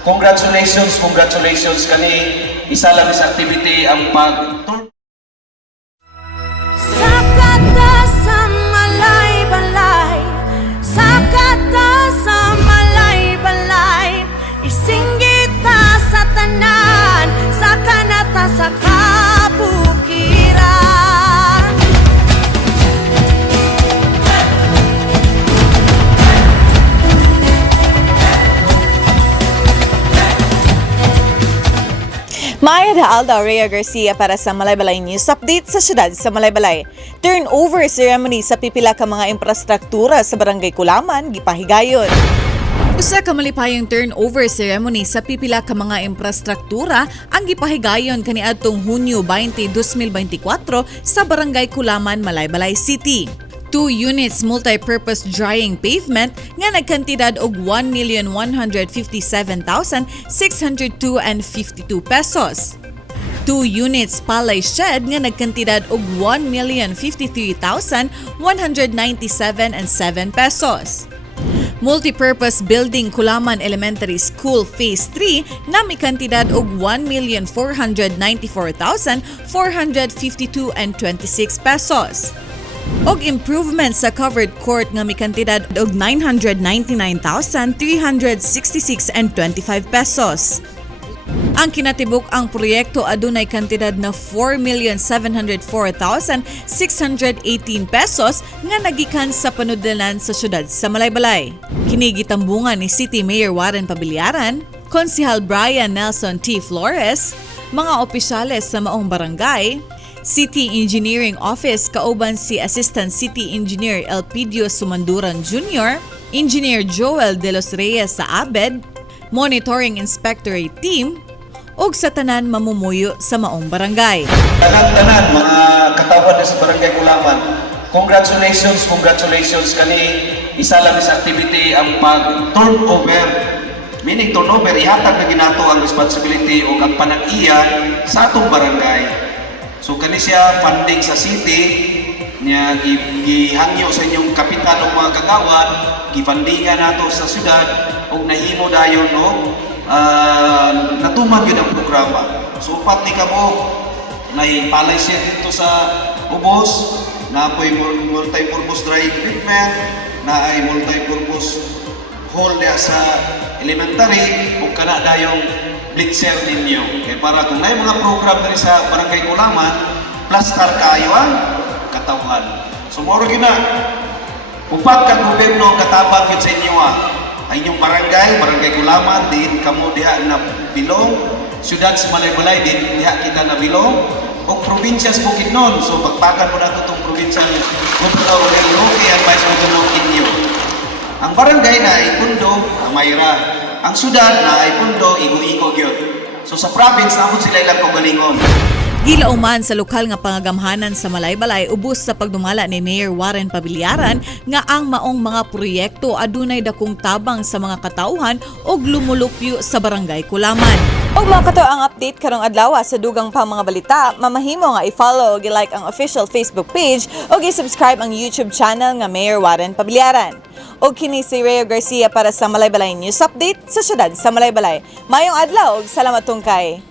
Congratulations kani isa lang sa activity ang pag-tour. Sakata sa malay-balay, sakata sa malay-balay, isinggita sa tanan, sa kanata sa kabukiran. Maya Alda Rhea Garcia para sa Malaybalay News Update sa siyudad sa Malaybalay. Turnover ceremony sa pipila ka mga infrastruktura sa Barangay Kulaman, gipahigayon. Usa ka malipayong turnover ceremony sa pipila ka mga infrastruktura ang gipahigayon kaniadtong Hunyo 20, 2024 sa Barangay Kulaman, Malaybalay City. 2 units multi-purpose drying pavement nga nagkantidad og 1,157,602.52 pesos. 2 units palay shed nga nagkantidad og 1,053,197.07 pesos. Multipurpose Building Kulaman Elementary School Phase 3 na may kantidad og 1,494,452.26 pesos. Og improvement sa covered court nga may kantidad og 999,366.25 pesos. Ang kinatibuk ang proyekto adunay kantidad na 4,704,618 pesos nga nagikan sa panudlanan sa siyudad sa Malaybalay. Kini gitambungan ni City Mayor Warren Pabiliaran, Konsehal Brian Nelson T. Flores, mga opisyales sa maong barangay, City Engineering Office kauban si Assistant City Engineer Elpidio Sumanduran Jr., Engineer Joel De Los Reyes sa ABED, Monitoring Inspectorate Team, ug sa tanan mamumuyo sa maong barangay. Tanan mga katawan sa Barangay Kulaman, congratulations kani isa lang sa activity ang pag-turnover. Meaning turnover, ihatag na ginato ang responsibility o ang panag-iya sa atong barangay. So kani siya funding sa city niya gihangyo sa inyong kapital o mga kagawad, gifundingan nato sa syudad ug nahimo dayon no natuman yun ang programa. So upat ni kamo naipalay siya dito sa ubos na apoy multi-purpose dry equipment, na ay multi-purpose hall niya sa elementary ug kana dayong blitzer ninyo. Kaya para kung may mga program na sa Barangay Kulaman, plastar kayo ang katawan. So moro yun na. Upat ka gobyerno katabang yun sa inyo ay inyong Barangay Kulaman, din kamo diha na bilong, siyudad sa Malaybalay, din diha kita na bilong, o probinsya sa Bukidnon. So pagpakan mo na itong probinsya Gubernador Rodel Roque at Vice Governor Kinyo. Ang barangay na ay Pundo, Amayra. Ang siyudad na ay Pundo, Igo-Igo yun. So sa province, napod sila ilang kaugalingon. Gilauman sa lokal nga pangagamhanan sa Malaybalay ubos sa pagdumala ni Mayor Warren Pabiliaran nga ang maong mga proyekto adunay dakong tabang sa mga katauhan og lumulupyo sa Barangay Kulaman. Og mga kato ang update karong adlaw sa dugang pang mga balita, mamahimo nga i-follow og i-like ang official Facebook page og i-subscribe ang YouTube channel nga Mayor Warren Pabiliaran. Og kini si Rhea Garcia para sa Malaybalay News Update sa siyudad sa Malaybalay. Mayong adlaw og salamat tungkay.